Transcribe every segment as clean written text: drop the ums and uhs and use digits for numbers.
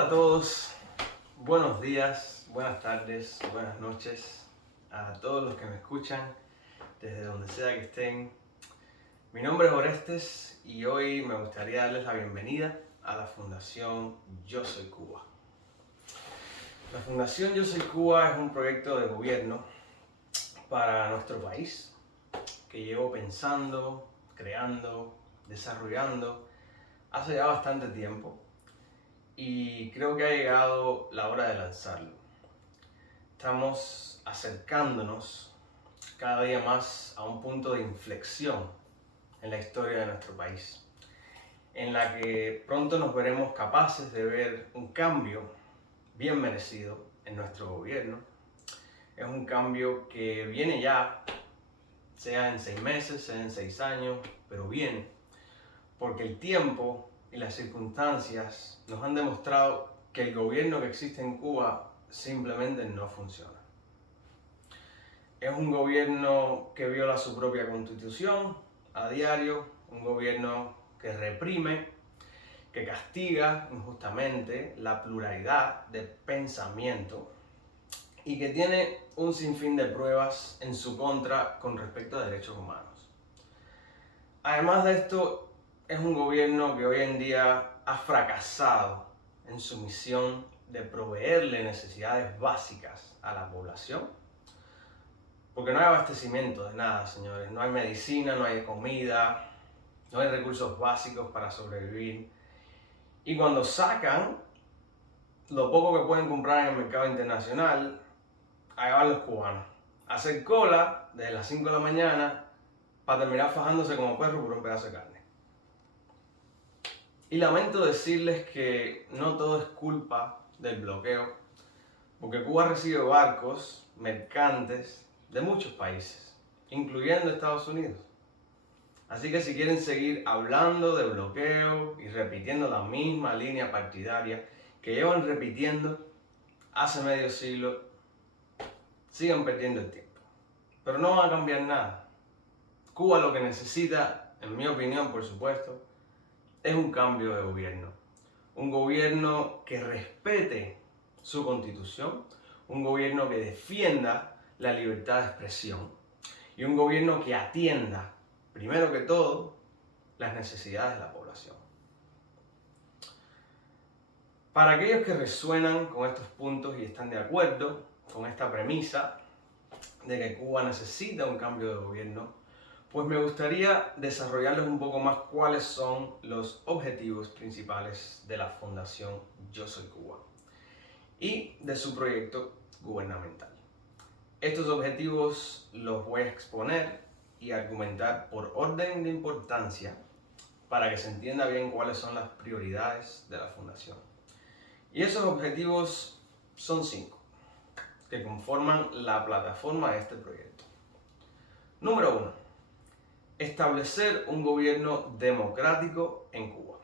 Hola a todos, buenos días, buenas tardes, buenas noches a todos los que me escuchan desde donde sea que estén. Mi nombre es Orestes y hoy me gustaría darles la bienvenida a la Fundación Yo Soy Cuba. La Fundación Yo Soy Cuba es un proyecto de gobierno para nuestro país que llevo pensando, creando, desarrollando hace ya bastante tiempo. Y creo que ha llegado la hora de lanzarlo. Estamos acercándonos cada día más a un punto de inflexión en la historia de nuestro país, en la que pronto nos veremos capaces de ver un cambio bien merecido en nuestro gobierno. Es un cambio que viene ya, sea en 6 meses, sea en 6 años, pero viene, porque el tiempo y las circunstancias nos han demostrado que el gobierno que existe en Cuba simplemente no funciona. Es un gobierno que viola su propia constitución a diario, un gobierno que reprime, que castiga injustamente la pluralidad de pensamiento y que tiene un sinfín de pruebas en su contra con respecto a derechos humanos. Además de esto, es un gobierno que hoy en día ha fracasado en su misión de proveerle necesidades básicas a la población, porque no hay abastecimiento de nada, señores. No hay medicina, no hay comida, no hay recursos básicos para sobrevivir. Y cuando sacan lo poco que pueden comprar en el mercado internacional, allá van los cubanos a hacer cola desde las 5 de la mañana para terminar fajándose como perro por un pedazo de carne. Y lamento decirles que no todo es culpa del bloqueo, porque Cuba recibe barcos mercantes de muchos países, incluyendo Estados Unidos. Así que si quieren seguir hablando de bloqueo y repitiendo la misma línea partidaria que llevan repitiendo hace medio siglo, sigan perdiendo el tiempo. Pero no van a cambiar nada. Cuba lo que necesita, en mi opinión por supuesto, es un cambio de gobierno. Un gobierno que respete su constitución, un gobierno que defienda la libertad de expresión y un gobierno que atienda, primero que todo, las necesidades de la población. Para aquellos que resuenan con estos puntos y están de acuerdo con esta premisa de que Cuba necesita un cambio de gobierno, pues me gustaría desarrollarles un poco más cuáles son los objetivos principales de la Fundación Yo Soy Cuba y de su proyecto gubernamental. Estos objetivos los voy a exponer y argumentar por orden de importancia para que se entienda bien cuáles son las prioridades de la Fundación. Y esos objetivos son 5, que conforman la plataforma de este proyecto. Número 1. Establecer un gobierno democrático en Cuba.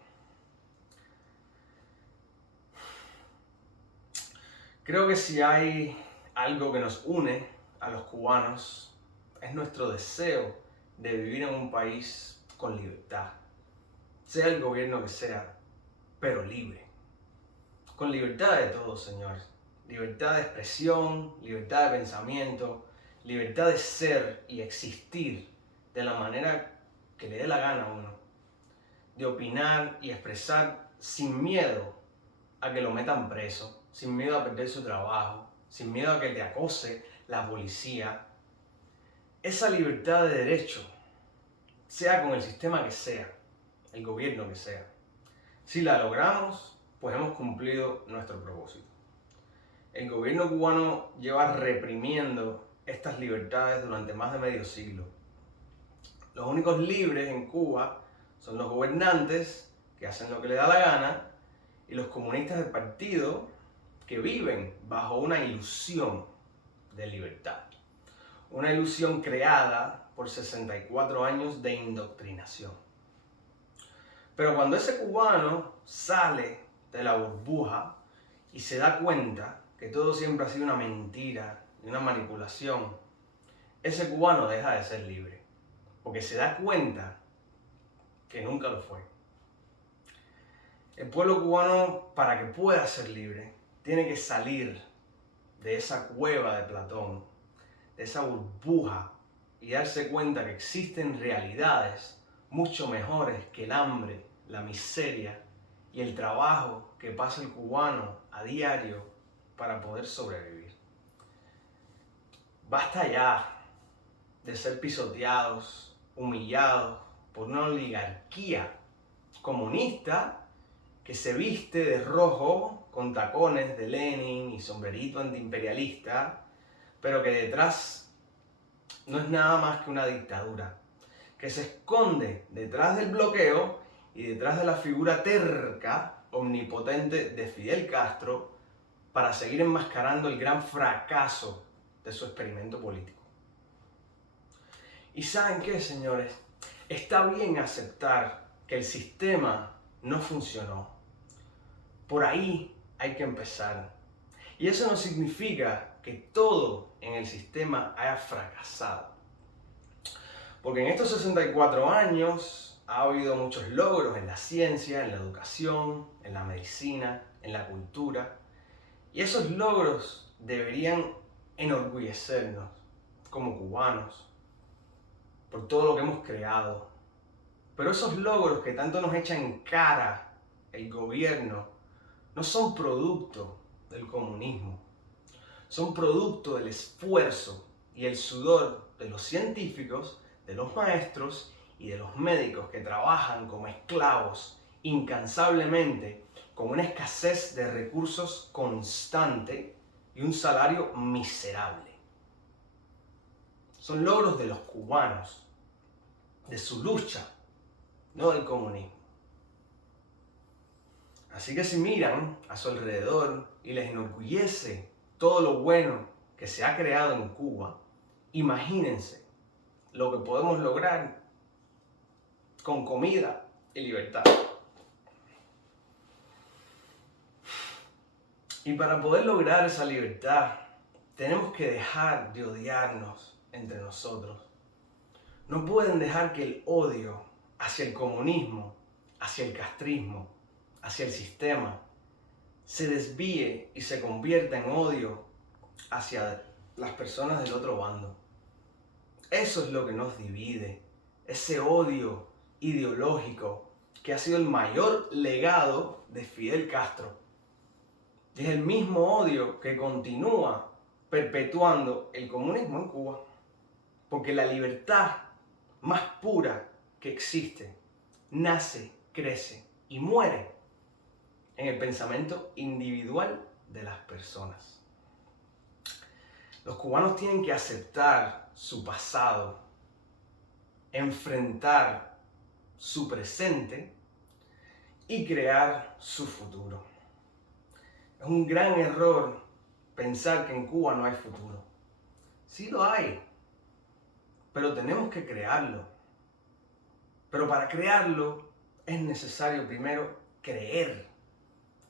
Creo que si hay algo que nos une a los cubanos es nuestro deseo de vivir en un país con libertad, sea el gobierno que sea, pero libre. Con libertad de todo, señores. Libertad de expresión, libertad de pensamiento, libertad de ser y existir de la manera que le dé la gana a uno. De opinar y expresar sin miedo a que lo metan preso, sin miedo a perder su trabajo, sin miedo a que te acose la policía. Esa libertad de derecho, sea con el sistema que sea, el gobierno que sea, si la logramos, pues hemos cumplido nuestro propósito. El gobierno cubano lleva reprimiendo estas libertades durante más de medio siglo. Los únicos libres en Cuba son los gobernantes que hacen lo que les da la gana y los comunistas del partido que viven bajo una ilusión de libertad. Una ilusión creada por 64 años de indoctrinación. Pero cuando ese cubano sale de la burbuja y se da cuenta que todo siempre ha sido una mentira y una manipulación, ese cubano deja de ser libre, porque se da cuenta que nunca lo fue. El pueblo cubano, para que pueda ser libre, tiene que salir de esa cueva de Platón, de esa burbuja, y darse cuenta que existen realidades mucho mejores que el hambre, la miseria y el trabajo que pasa el cubano a diario para poder sobrevivir. Basta ya de ser pisoteados, humillados por una oligarquía comunista que se viste de rojo con tacones de Lenin y sombrerito antiimperialista, pero que detrás no es nada más que una dictadura, que se esconde detrás del bloqueo y detrás de la figura terca, omnipotente de Fidel Castro, para seguir enmascarando el gran fracaso de su experimento político. ¿Y saben qué, señores? Está bien aceptar que el sistema no funcionó. Por ahí hay que empezar. Y eso no significa que todo en el sistema haya fracasado. Porque en estos 64 años ha habido muchos logros en la ciencia, en la educación, en la medicina, en la cultura. Y esos logros deberían enorgullecernos como cubanos por todo lo que hemos creado. Pero esos logros que tanto nos echan en cara el gobierno no son producto del comunismo. Son producto del esfuerzo y el sudor de los científicos, de los maestros y de los médicos que trabajan como esclavos incansablemente con una escasez de recursos constante y un salario miserable. Son logros de los cubanos, de su lucha, no del comunismo. Así que si miran a su alrededor y les enorgullece todo lo bueno que se ha creado en Cuba, imagínense lo que podemos lograr con comida y libertad. Y para poder lograr esa libertad, tenemos que dejar de odiarnos entre nosotros. No pueden dejar que el odio hacia el comunismo, hacia el castrismo, hacia el sistema, se desvíe y se convierta en odio hacia las personas del otro bando. Eso es lo que nos divide, ese odio ideológico que ha sido el mayor legado de Fidel Castro. Y es el mismo odio que continúa perpetuando el comunismo en Cuba. Porque la libertad más pura que existe nace, crece y muere en el pensamiento individual de las personas. Los cubanos tienen que aceptar su pasado, enfrentar su presente y crear su futuro. Es un gran error pensar que en Cuba no hay futuro. Sí lo hay, pero tenemos que crearlo. Pero para crearlo es necesario primero creer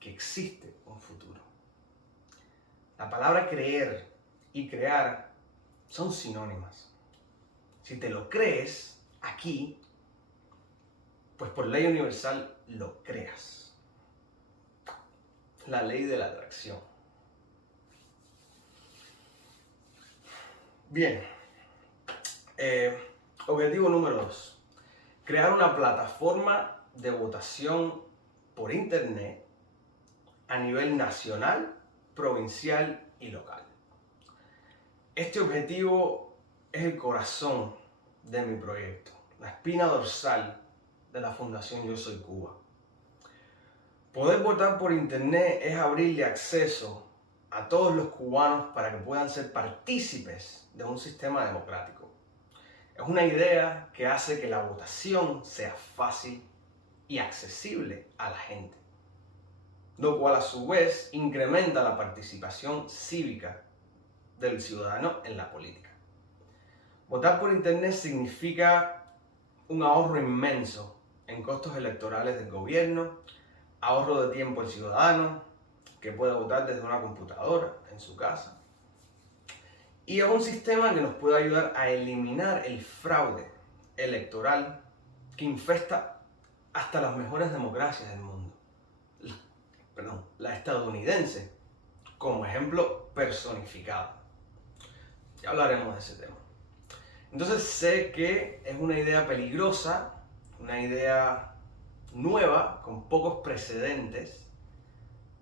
que existe un futuro. La palabra creer y crear son sinónimas. Si te lo crees aquí, pues por ley universal lo creas. La ley de la atracción. Bien, objetivo número 2. Crear una plataforma de votación por internet a nivel nacional, provincial y local. Este objetivo es el corazón de mi proyecto, la espina dorsal de la Fundación Yo Soy Cuba. Poder votar por internet es abrirle acceso a todos los cubanos para que puedan ser partícipes de un sistema democrático. Es una idea que hace que la votación sea fácil y accesible a la gente, lo cual a su vez incrementa la participación cívica del ciudadano en la política. Votar por internet significa un ahorro inmenso en costos electorales del gobierno, ahorro de tiempo al ciudadano, que puede votar desde una computadora en su casa. Y es un sistema que nos puede ayudar a eliminar el fraude electoral que infesta hasta las mejores democracias del mundo. la estadounidense, como ejemplo personificado. Ya hablaremos de ese tema. Entonces sé que es una idea peligrosa, una idea nueva, con pocos precedentes,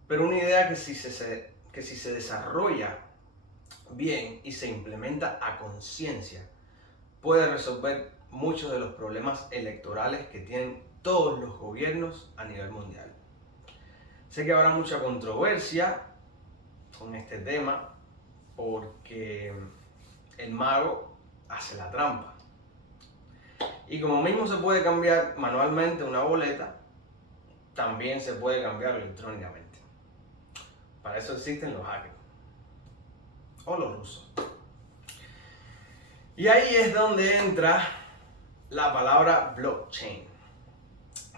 pero una idea que si se desarrolla bien y se implementa a conciencia, puede resolver muchos de los problemas electorales que tienen todos los gobiernos a nivel mundial. Sé que habrá mucha controversia con este tema porque el mago hace la trampa. Y como mismo se puede cambiar manualmente una boleta, también se puede cambiar electrónicamente. Para eso existen los hackers o los rusos. Y ahí es donde entra la palabra blockchain,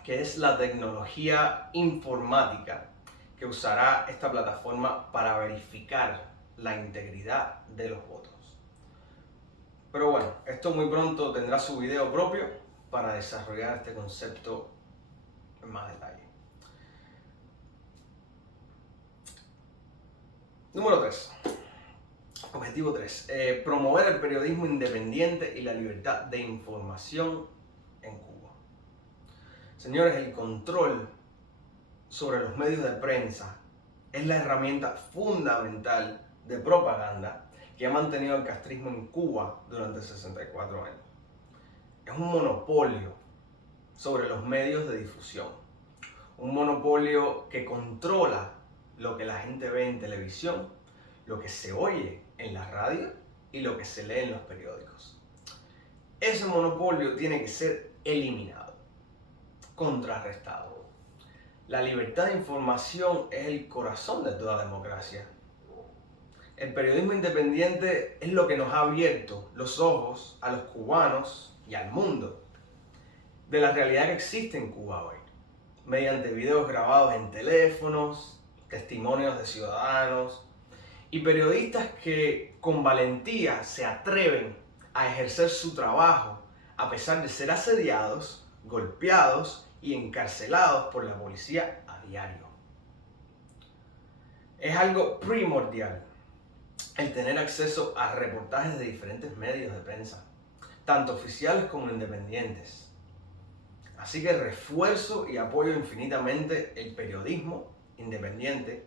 que es la tecnología informática que usará esta plataforma para verificar la integridad de los votos. Pero bueno, esto muy pronto tendrá su video propio para desarrollar este concepto en más detalle. Número 3. Objetivo 3. Promover el periodismo independiente y la libertad de información en Cuba. Señores, el control sobre los medios de prensa es la herramienta fundamental de propaganda que ha mantenido el castrismo en Cuba durante 64 años. Es un monopolio sobre los medios de difusión. Un monopolio que controla lo que la gente ve en televisión, lo que se oye en la radio y lo que se lee en los periódicos. Ese monopolio tiene que ser eliminado, contrarrestado. La libertad de información es el corazón de toda democracia. El periodismo independiente es lo que nos ha abierto los ojos a los cubanos y al mundo de la realidad que existe en Cuba hoy, mediante videos grabados en teléfonos, testimonios de ciudadanos y periodistas que con valentía se atreven a ejercer su trabajo a pesar de ser asediados, golpeados y encarcelados por la policía a diario. Es algo primordial el tener acceso a reportajes de diferentes medios de prensa, tanto oficiales como independientes. Así que refuerzo y apoyo infinitamente el periodismo independiente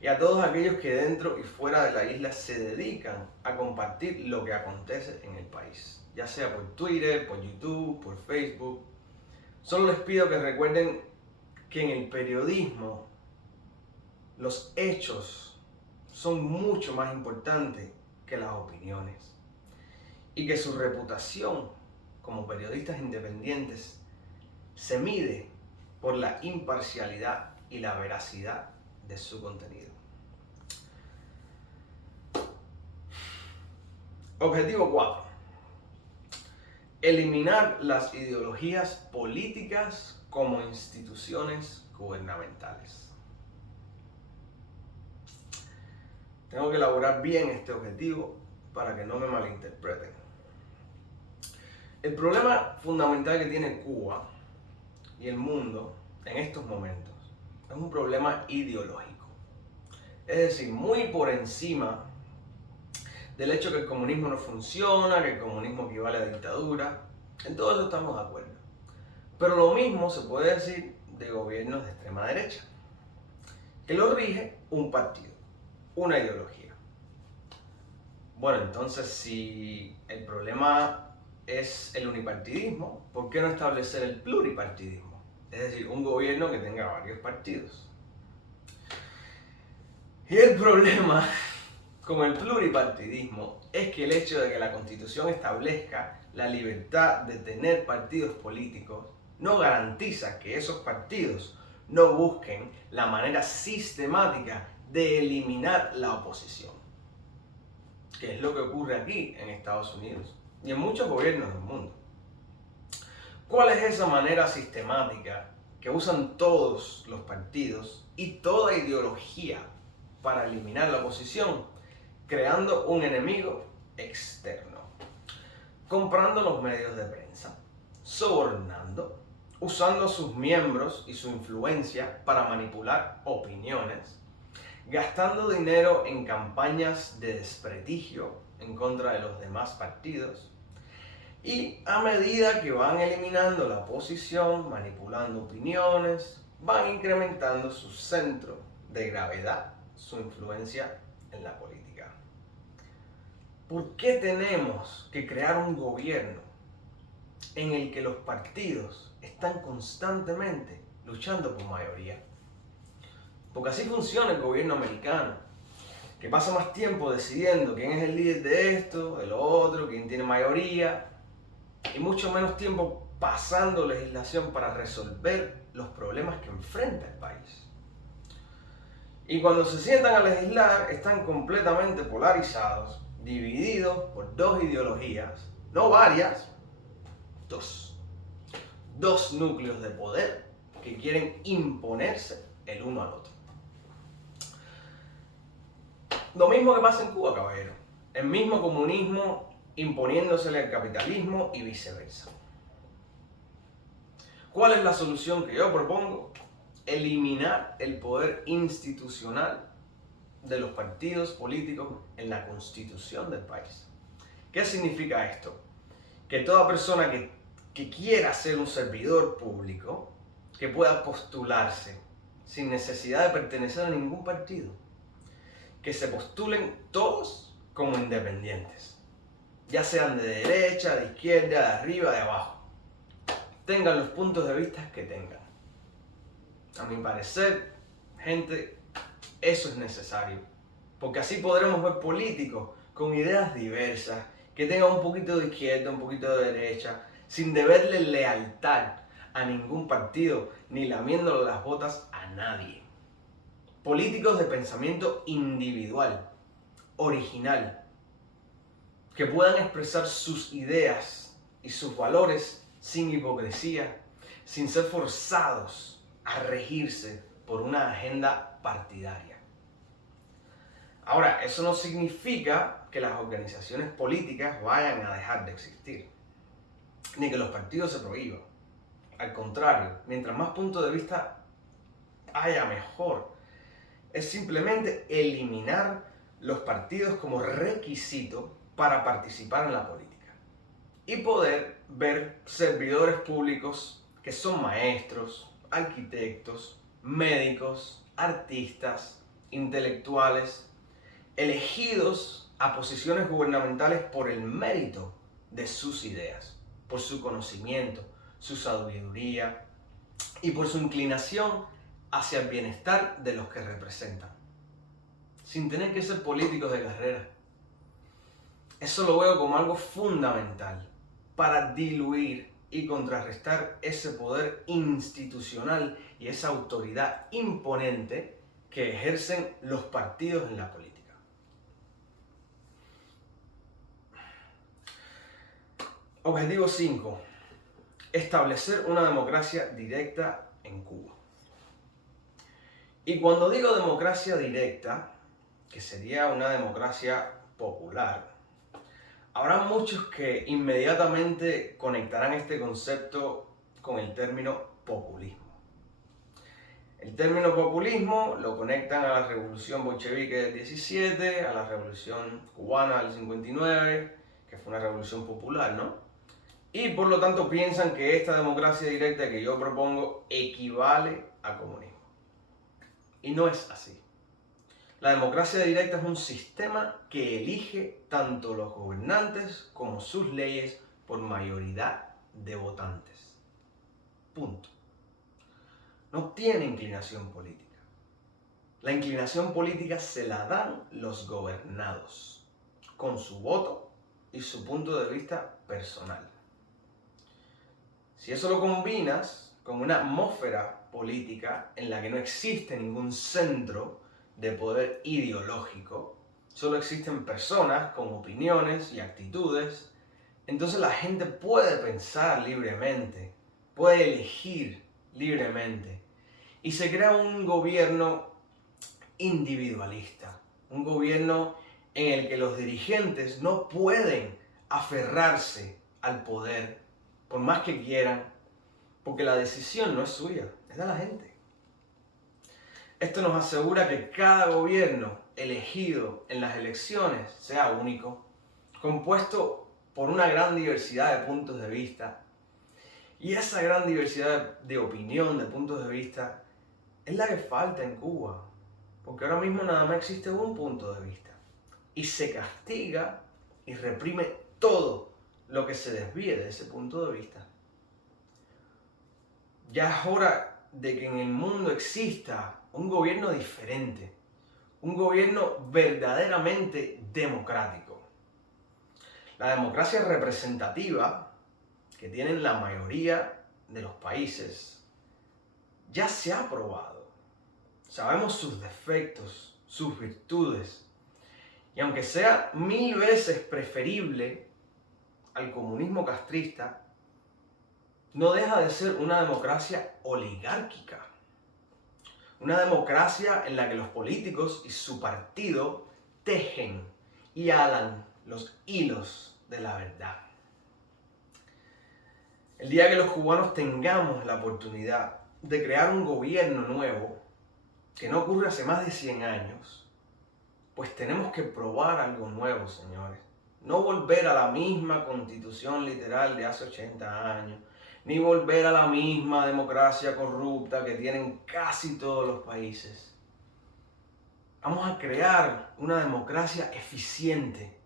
y a todos aquellos que dentro y fuera de la isla se dedican a compartir lo que acontece en el país, ya sea por Twitter, por YouTube, por Facebook. Solo les pido que recuerden que en el periodismo los hechos son mucho más importantes que las opiniones y que su reputación como periodistas independientes se mide por la imparcialidad y la veracidad de su contenido. Objetivo 4. Eliminar las ideologías políticas como instituciones gubernamentales. Tengo que elaborar bien este objetivo para que no me malinterpreten. El problema fundamental que tiene Cuba y el mundo en estos momentos es un problema ideológico. Es decir, muy por encima del hecho que el comunismo no funciona, que el comunismo equivale a dictadura. En todo eso estamos de acuerdo. Pero lo mismo se puede decir de gobiernos de extrema derecha, que lo rige un partido, una ideología. Bueno, entonces si el problema es el unipartidismo, ¿por qué no establecer el pluripartidismo? Es decir, un gobierno que tenga varios partidos. Y el problema con el pluripartidismo es que el hecho de que la Constitución establezca la libertad de tener partidos políticos no garantiza que esos partidos no busquen la manera sistemática de eliminar la oposición, que es lo que ocurre aquí en Estados Unidos y en muchos gobiernos del mundo. ¿Cuál es esa manera sistemática que usan todos los partidos y toda ideología para eliminar la oposición? Creando un enemigo externo, comprando los medios de prensa, sobornando, usando a sus miembros y su influencia para manipular opiniones, gastando dinero en campañas de desprestigio en contra de los demás partidos, y a medida que van eliminando la oposición, manipulando opiniones, van incrementando su centro de gravedad, su influencia en la política. ¿Por qué tenemos que crear un gobierno en el que los partidos están constantemente luchando por mayoría? Porque así funciona el gobierno americano, que pasa más tiempo decidiendo quién es el líder de esto, de lo otro, quién tiene mayoría, y mucho menos tiempo pasando legislación para resolver los problemas que enfrenta el país. Y cuando se sientan a legislar, están completamente polarizados, divididos por dos ideologías, no varias, dos. Dos núcleos de poder que quieren imponerse el uno al otro. Lo mismo que pasa en Cuba, caballero. El mismo comunismo imponiéndosele al capitalismo y viceversa. ¿Cuál es la solución que yo propongo? Eliminar el poder institucional de los partidos políticos en la constitución del país. ¿Qué significa esto? Que toda persona que quiera ser un servidor público, que pueda postularse sin necesidad de pertenecer a ningún partido, que se postulen todos como independientes, ya sean de derecha, de izquierda, de arriba, de abajo, tengan los puntos de vista que tengan. A mi parecer, gente, eso es necesario, porque así podremos ver políticos con ideas diversas, que tengan un poquito de izquierda, un poquito de derecha, sin deberle lealtad a ningún partido, ni lamiéndole las botas a nadie. Políticos de pensamiento individual, original, que puedan expresar sus ideas y sus valores sin hipocresía, sin ser forzados a regirse por una agenda partidaria. Ahora, eso no significa que las organizaciones políticas vayan a dejar de existir, ni que los partidos se prohíban. Al contrario, mientras más puntos de vista haya, mejor. Es simplemente eliminar los partidos como requisito para participar en la política y poder ver servidores públicos que son maestros, arquitectos, médicos, artistas, intelectuales, elegidos a posiciones gubernamentales por el mérito de sus ideas, por su conocimiento, su sabiduría y por su inclinación hacia el bienestar de los que representan, sin tener que ser políticos de carrera. Eso lo veo como algo fundamental para diluir y contrarrestar ese poder institucional y esa autoridad imponente que ejercen los partidos en la política. Objetivo 5. Establecer una democracia directa en Cuba. Y cuando digo democracia directa, que sería una democracia popular, habrá muchos que inmediatamente conectarán este concepto con el término populismo. El término populismo lo conectan a la revolución bolchevique del 17, a la revolución cubana del 59, que fue una revolución popular, ¿no? Y por lo tanto piensan que esta democracia directa que yo propongo equivale a comunismo. Y no es así. La democracia directa es un sistema que elige tanto los gobernantes como sus leyes por mayoría de votantes. Punto. No tiene inclinación política. La inclinación política se la dan los gobernados, con su voto y su punto de vista personal. Si eso lo combinas con una atmósfera política en la que no existe ningún centro de poder ideológico, solo existen personas con opiniones y actitudes, entonces la gente puede pensar libremente, puede elegir libremente y se crea un gobierno individualista, un gobierno en el que los dirigentes no pueden aferrarse al poder por más que quieran, porque la decisión no es suya, es de la gente. Esto nos asegura que cada gobierno elegido en las elecciones sea único, compuesto por una gran diversidad de puntos de vista. Y esa gran diversidad de opinión, de puntos de vista, es la que falta en Cuba. Porque ahora mismo nada más existe un punto de vista. Y se castiga y reprime todo lo que se desvíe de ese punto de vista. Ya es hora de que en el mundo exista un gobierno diferente, un gobierno verdaderamente democrático. La democracia representativa que tienen la mayoría de los países ya se ha probado. Sabemos sus defectos, sus virtudes, y aunque sea 1000 veces preferible al comunismo castrista, no deja de ser una democracia oligárquica. Una democracia en la que los políticos y su partido tejen y alan los hilos de la verdad. El día que los cubanos tengamos la oportunidad de crear un gobierno nuevo, que no ocurre hace más de 100 años, pues tenemos que probar algo nuevo, señores. No volver a la misma constitución literal de hace 80 años, ni volver a la misma democracia corrupta que tienen casi todos los países. Vamos a crear una democracia eficiente,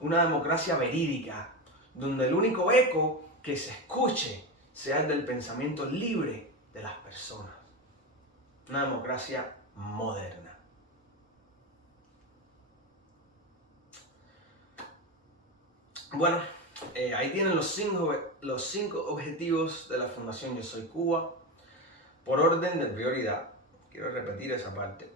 una democracia verídica, donde el único eco que se escuche sea el del pensamiento libre de las personas. Una democracia moderna. Bueno, ahí tienen los cinco objetivos de la Fundación Yo Soy Cuba. Por orden de prioridad, quiero repetir esa parte.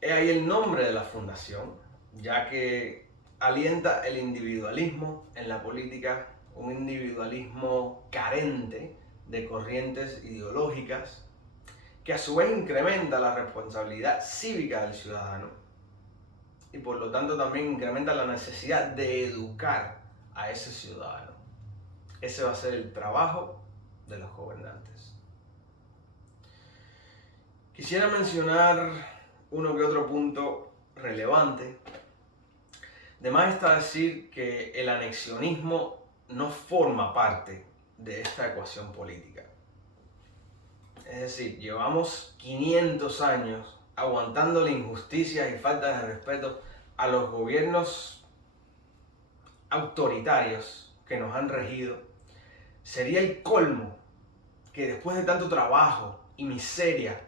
He ahí el nombre de la fundación, ya que alienta el individualismo en la política, un individualismo carente de corrientes ideológicas, que a su vez incrementa la responsabilidad cívica del ciudadano y por lo tanto también incrementa la necesidad de educar a ese ciudadano. Ese va a ser el trabajo de los gobernantes. Quisiera mencionar uno que otro punto relevante. De más está decir que el anexionismo no forma parte de esta ecuación política. Es decir, llevamos 500 años aguantando injusticias y faltas de respeto a los gobiernos autoritarios que nos han regido. Sería el colmo que después de tanto trabajo y miseria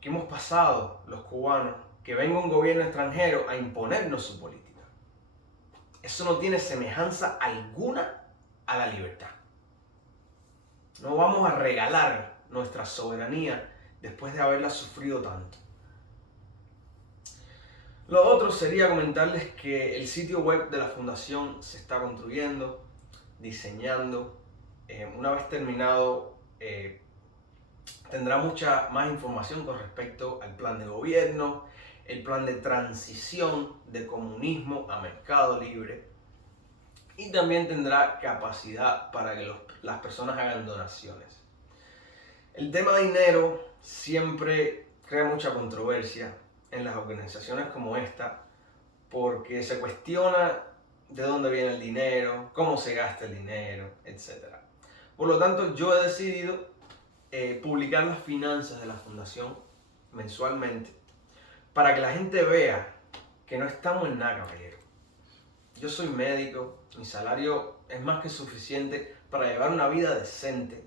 que hemos pasado los cubanos, que venga un gobierno extranjero a imponernos su política. Eso no tiene semejanza alguna a la libertad. No vamos a regalar nuestra soberanía después de haberla sufrido tanto. Lo otro sería comentarles que el sitio web de la Fundación se está construyendo, diseñando. Una vez terminado, tendrá mucha más información con respecto al plan de gobierno, el plan de transición de comunismo a mercado libre, y también tendrá capacidad para que las personas hagan donaciones. El tema de dinero siempre crea mucha controversia en las organizaciones como esta, porque se cuestiona de dónde viene el dinero, cómo se gasta el dinero, etc. Por lo tanto, yo he decidido publicar las finanzas de la Fundación mensualmente, para que la gente vea que no estamos en nada, caballero. Yo soy médico, mi salario es más que suficiente para llevar una vida decente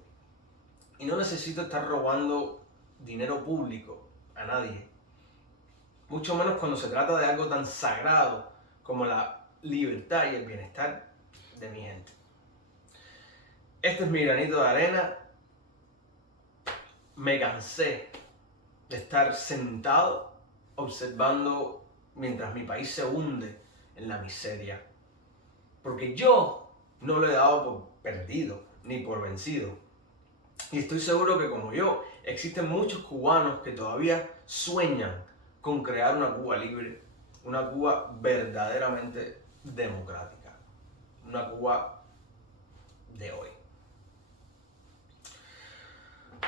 y no necesito estar robando dinero público a nadie. Mucho menos cuando se trata de algo tan sagrado como la libertad y el bienestar de mi gente. Este es mi granito de arena. Me cansé de estar sentado observando mientras mi país se hunde en la miseria. Porque yo no lo he dado por perdido ni por vencido. Y estoy seguro que como yo, existen muchos cubanos que todavía sueñan con crear una Cuba libre, una Cuba verdaderamente democrática, una Cuba de hoy.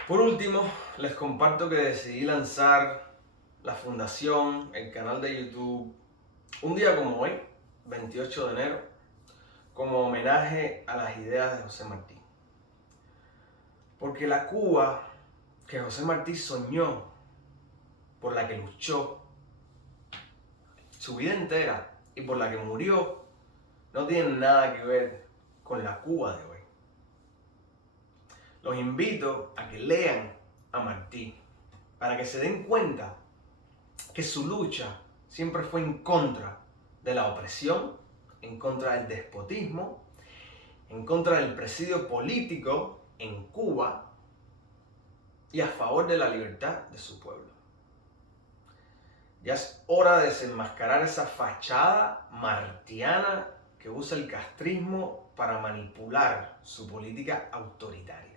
Por último, les comparto que decidí lanzar la fundación, el canal de YouTube, un día como hoy, 28 de enero, como homenaje a las ideas de José Martí. Porque la Cuba que José Martí soñó, por la que luchó su vida entera y por la que murió, no tiene nada que ver con la Cuba de hoy. Los invito a que lean a Martí para que se den cuenta que su lucha siempre fue en contra de la opresión, en contra del despotismo, en contra del presidio político en Cuba y a favor de la libertad de su pueblo. Ya es hora de desenmascarar esa fachada martiana que usa el castrismo para manipular su política autoritaria.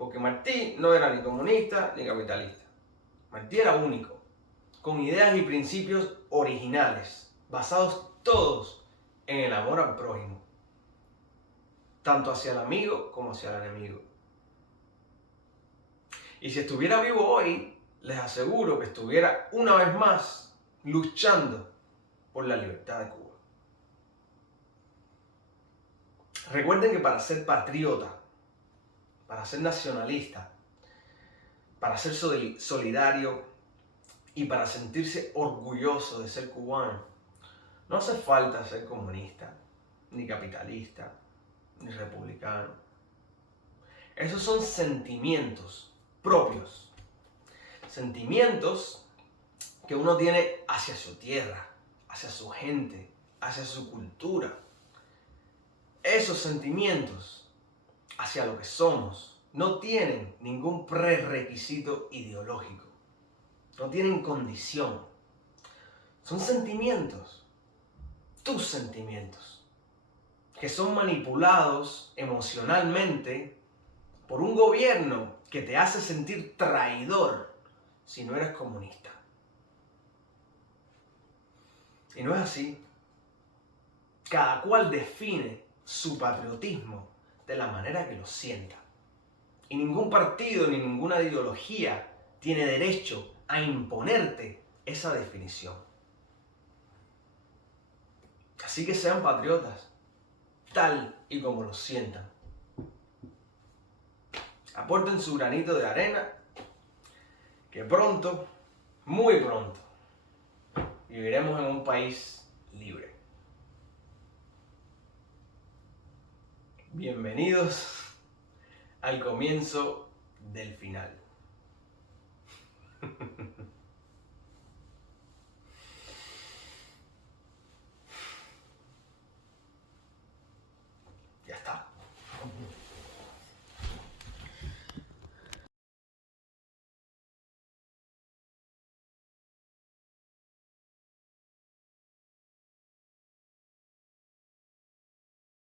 Porque Martí no era ni comunista ni capitalista. Martí era único, con ideas y principios originales, basados todos en el amor al prójimo, tanto hacia el amigo como hacia el enemigo. Y si estuviera vivo hoy, les aseguro que estuviera una vez más luchando por la libertad de Cuba. Recuerden que para ser patriota, para ser nacionalista, para ser solidario y para sentirse orgulloso de ser cubano, no hace falta ser comunista, ni capitalista, ni republicano. Esos son sentimientos propios, sentimientos que uno tiene hacia su tierra, hacia su gente, hacia su cultura. Esos sentimientos hacia lo que somos no tienen ningún prerequisito ideológico, no tienen condición. Son sentimientos, tus sentimientos, que son manipulados emocionalmente por un gobierno que te hace sentir traidor si no eres comunista. Y no es así. Cada cual define su patriotismo de la manera que lo sienta. Y ningún partido ni ninguna ideología tiene derecho a imponerte esa definición. Así que sean patriotas, tal y como lo sientan. Aporten su granito de arena, que pronto, muy pronto, viviremos en un país libre. Bienvenidos al comienzo del final.